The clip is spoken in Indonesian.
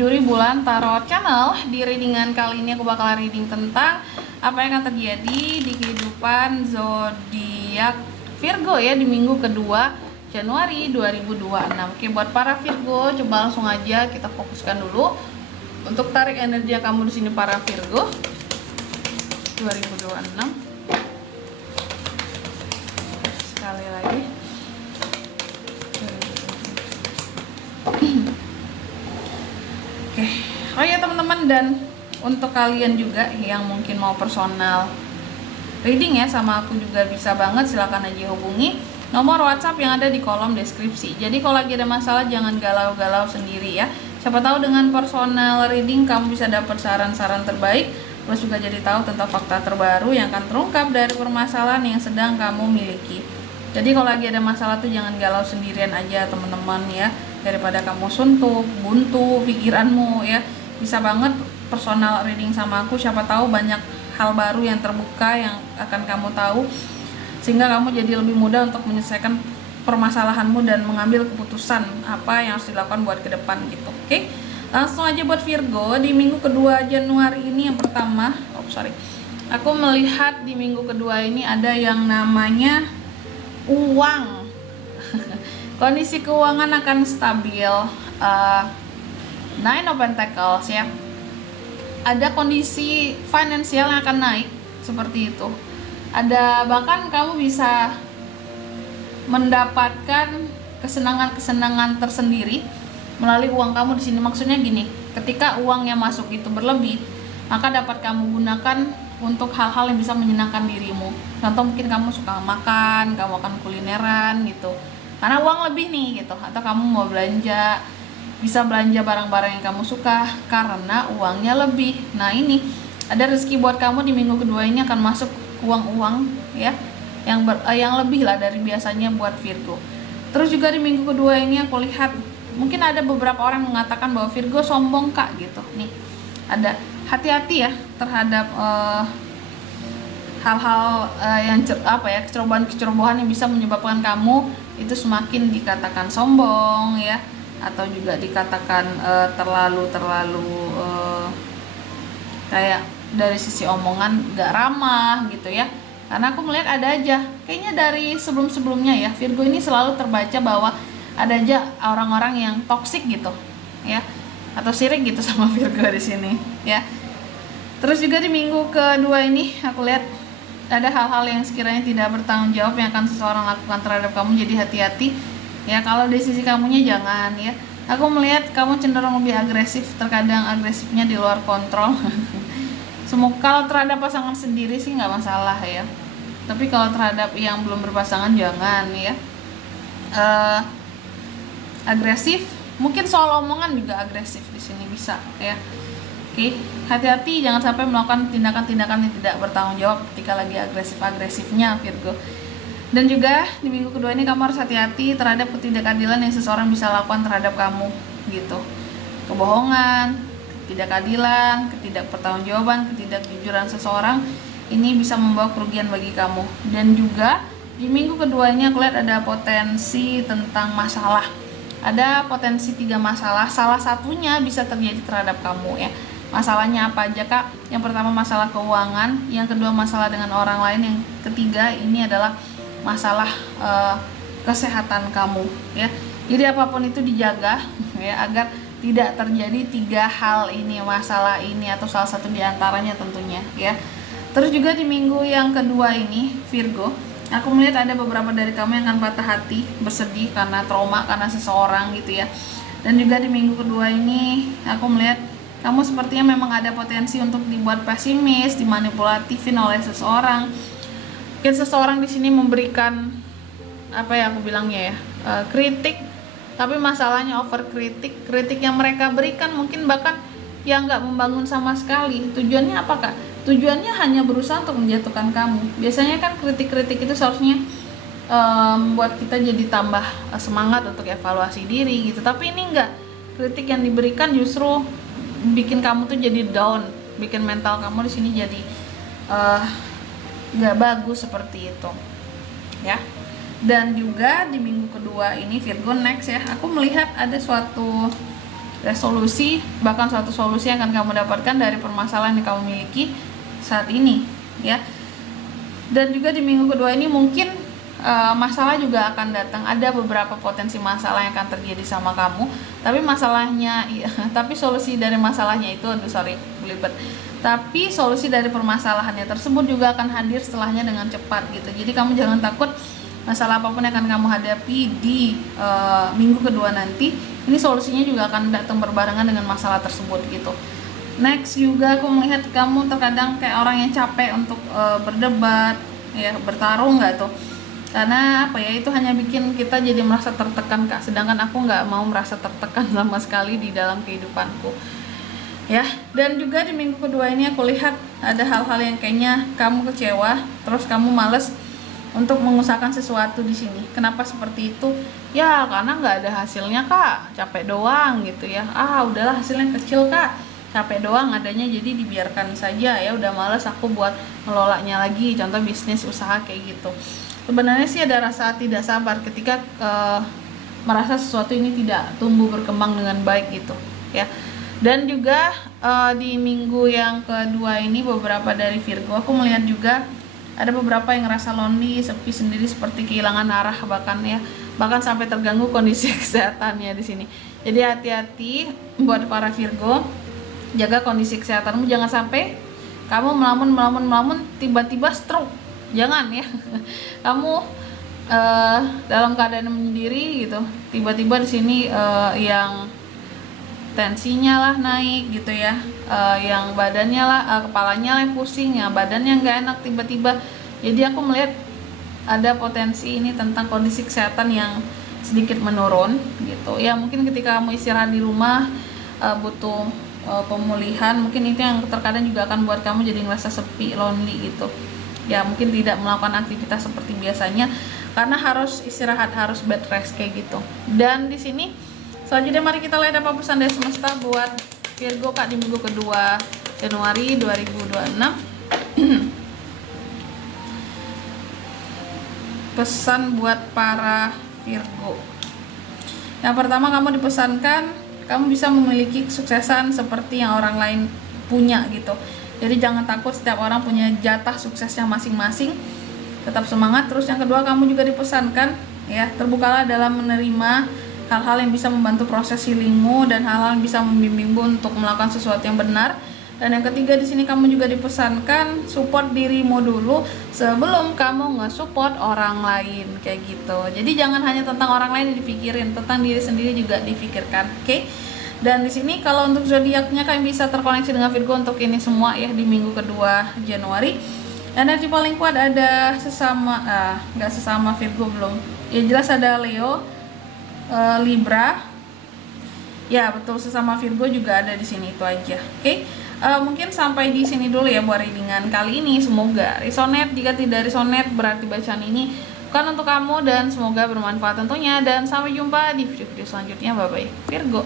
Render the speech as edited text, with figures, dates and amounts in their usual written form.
Widuri Bulan Tarot Channel. Di readingan kali ini aku bakal reading tentang apa yang akan terjadi di kehidupan zodiak Virgo ya di minggu kedua Januari 2026. Oke, buat para Virgo, coba langsung aja kita fokuskan dulu untuk tarik energi kamu di sini para Virgo 2026. Sekali lagi. Oke, oh ya teman-teman, dan untuk kalian juga yang mungkin mau personal reading ya sama aku juga bisa banget, silahkan aja hubungi nomor WhatsApp yang ada di kolom deskripsi. Jadi kalau lagi ada masalah jangan galau-galau sendiri ya. Siapa tahu dengan personal reading kamu bisa dapat saran-saran terbaik, plus juga jadi tahu tentang fakta terbaru yang akan terungkap dari permasalahan yang sedang kamu miliki. Jadi kalau lagi ada masalah tuh jangan galau sendirian aja teman-teman ya, daripada kamu suntuk, buntu pikiranmu ya. Bisa banget personal reading sama aku, siapa tahu banyak hal baru yang terbuka yang akan kamu tahu, sehingga kamu jadi lebih mudah untuk menyelesaikan permasalahanmu dan mengambil keputusan apa yang harus dilakukan buat ke depan gitu. Oke, langsung aja buat Virgo di minggu kedua Januari ini. Yang pertama, aku melihat di minggu kedua ini ada yang namanya uang. Kondisi keuangan akan stabil. Nine of Pentacles ya. Ada kondisi finansial yang akan naik seperti itu. Ada bahkan kamu bisa mendapatkan kesenangan-kesenangan tersendiri melalui uang kamu di sini. Maksudnya gini, ketika uang yang masuk itu berlebih, maka dapat kamu gunakan untuk hal-hal yang bisa menyenangkan dirimu. Contoh mungkin kamu suka makan, kamu akan kulineran gitu, karena uang lebih nih gitu. Atau kamu mau belanja, bisa belanja barang-barang yang kamu suka karena uangnya lebih. Nah ini ada rezeki buat kamu di minggu kedua ini, akan masuk uang-uang ya yang lebih lah dari biasanya buat Virgo. Terus juga di minggu kedua ini aku lihat mungkin ada beberapa orang mengatakan bahwa Virgo sombong kak gitu. Nih ada hati-hati ya terhadap hal-hal yang kecerobohan yang bisa menyebabkan kamu itu semakin dikatakan sombong ya, atau juga dikatakan terlalu kayak dari sisi omongan gak ramah gitu ya. Karena aku melihat ada aja kayaknya dari sebelum-sebelumnya ya, Virgo ini selalu terbaca bahwa ada aja orang-orang yang toksik gitu ya, atau sirik gitu sama Virgo di sini ya. Terus juga di minggu kedua ini aku lihat ada hal-hal yang sekiranya tidak bertanggung jawab yang akan seseorang lakukan terhadap kamu, jadi hati-hati ya. Kalau dari sisi kamunya jangan ya. Aku melihat kamu cenderung lebih agresif, terkadang agresifnya di luar kontrol. Kalau terhadap pasangan sendiri sih nggak masalah ya, tapi kalau terhadap yang belum berpasangan jangan ya. Agresif, mungkin soal omongan juga agresif di sini bisa ya. Oke, hati-hati jangan sampai melakukan tindakan-tindakan yang tidak bertanggung jawab ketika lagi agresifnya Virgo. Dan juga di minggu kedua ini kamu harus hati-hati terhadap ketidakadilan yang seseorang bisa lakukan terhadap kamu gitu. Kebohongan, ketidakadilan, ketidakpertanggungjawaban, ketidakjujuran seseorang ini bisa membawa kerugian bagi kamu. Dan juga di minggu kedua ini aku lihat ada potensi tentang masalah. Ada potensi 3 masalah, salah satunya bisa terjadi terhadap kamu ya. Masalahnya apa aja kak? Yang pertama masalah keuangan, yang kedua masalah dengan orang lain, yang ketiga ini adalah masalah kesehatan kamu ya. Jadi apapun itu dijaga ya, agar tidak terjadi 3 hal ini, masalah ini atau salah satu diantaranya tentunya ya. Terus juga di minggu yang kedua ini Virgo, aku melihat ada beberapa dari kamu yang akan patah hati, bersedih karena trauma, karena seseorang gitu ya. Dan juga di minggu kedua ini aku melihat kamu sepertinya memang ada potensi untuk dibuat pesimis, dimanipulatifin oleh seseorang. Mungkin seseorang di sini memberikan apa ya aku bilangnya ya, kritik, tapi masalahnya over kritik yang mereka berikan mungkin bahkan yang nggak membangun sama sekali. Tujuannya apa kak? Tujuannya hanya berusaha untuk menjatuhkan kamu. Biasanya kan kritik-kritik itu seharusnya buat kita jadi tambah semangat untuk evaluasi diri gitu, tapi ini enggak. Kritik yang diberikan justru bikin kamu tuh jadi down, bikin mental kamu di sini jadi nggak bagus seperti itu ya. Dan juga di minggu kedua ini Virgo next ya, aku melihat ada suatu resolusi, bahkan suatu solusi yang akan kamu dapatkan dari permasalahan yang kamu miliki saat ini, ya. Dan juga di minggu kedua ini mungkin masalah juga akan datang. Ada beberapa potensi masalah yang akan terjadi sama kamu, tapi masalahnya tapi solusi dari masalahnya itu, belibet. Tapi solusi dari permasalahannya tersebut juga akan hadir setelahnya dengan cepat gitu. Jadi kamu jangan takut masalah apapun yang akan kamu hadapi di minggu kedua nanti, ini solusinya juga akan datang berbarengan dengan masalah tersebut gitu. Next juga aku melihat kamu terkadang kayak orang yang capek untuk berdebat, ya, bertarung nggak tuh, karena apa ya, itu hanya bikin kita jadi merasa tertekan Kak, sedangkan aku nggak mau merasa tertekan sama sekali di dalam kehidupanku, ya. Dan juga di minggu kedua ini aku lihat ada hal-hal yang kayaknya kamu kecewa, terus kamu males untuk mengusahakan sesuatu di sini. Kenapa seperti itu? Ya karena nggak ada hasilnya Kak, capek doang gitu ya. Udahlah hasilnya kecil Kak, capek doang adanya, jadi dibiarkan saja ya, udah males aku buat ngelolanya lagi, contoh bisnis usaha kayak gitu. Sebenarnya sih ada rasa tidak sabar ketika merasa sesuatu ini tidak tumbuh berkembang dengan baik gitu ya. Dan juga di minggu yang kedua ini beberapa dari Virgo, aku melihat juga ada beberapa yang ngerasa lonely, sepi sendiri, seperti kehilangan arah, bahkan sampai terganggu kondisi kesehatannya di sini. Jadi hati-hati buat para Virgo, jaga kondisi kesehatanmu, jangan sampai kamu melamun tiba-tiba stroke, jangan ya. Kamu dalam keadaan menyendiri gitu, tiba-tiba di sini yang tensinya lah naik gitu ya, yang badannya lah, kepalanya lah yang pusing, ya badannya nggak enak tiba-tiba. Jadi aku melihat ada potensi ini tentang kondisi kesehatan yang sedikit menurun gitu ya. Mungkin ketika kamu istirahat di rumah butuh pemulihan, mungkin itu yang terkadang juga akan buat kamu jadi ngerasa sepi, lonely gitu ya. Mungkin tidak melakukan aktivitas seperti biasanya karena harus istirahat, harus bed rest kayak gitu. Dan di sini selanjutnya mari kita lihat apa pesan dari semesta buat Virgo Kak di minggu kedua Januari 2026. Pesan buat para Virgo. Yang pertama, kamu dipesankan kamu bisa memiliki kesuksesan seperti yang orang lain punya gitu. Jadi jangan takut, setiap orang punya jatah suksesnya masing-masing. Tetap semangat. Terus yang kedua, kamu juga dipesankan ya, terbukalah dalam menerima hal-hal yang bisa membantu proses healingmu dan hal-hal yang bisa membimbingmu untuk melakukan sesuatu yang benar. Dan yang ketiga, di sini kamu juga dipesankan support dirimu dulu sebelum kamu nge-support orang lain kayak gitu. Jadi jangan hanya tentang orang lain dipikirin, tentang diri sendiri juga difikirkan, oke? Dan di sini kalau untuk zodiaknya kalian bisa terkoneksi dengan Virgo untuk ini semua ya di minggu kedua Januari. Energi paling kuat ada nggak sesama Virgo belum. Ya jelas ada Leo, Libra. Ya betul, sesama Virgo juga ada di sini, itu aja. Oke. Mungkin sampai di sini dulu ya buat readingan kali ini. Semoga resonate. Jika tidak resonate berarti bacaan ini bukan untuk kamu, dan semoga bermanfaat tentunya. Dan sampai jumpa di video-video selanjutnya. Bye bye Virgo.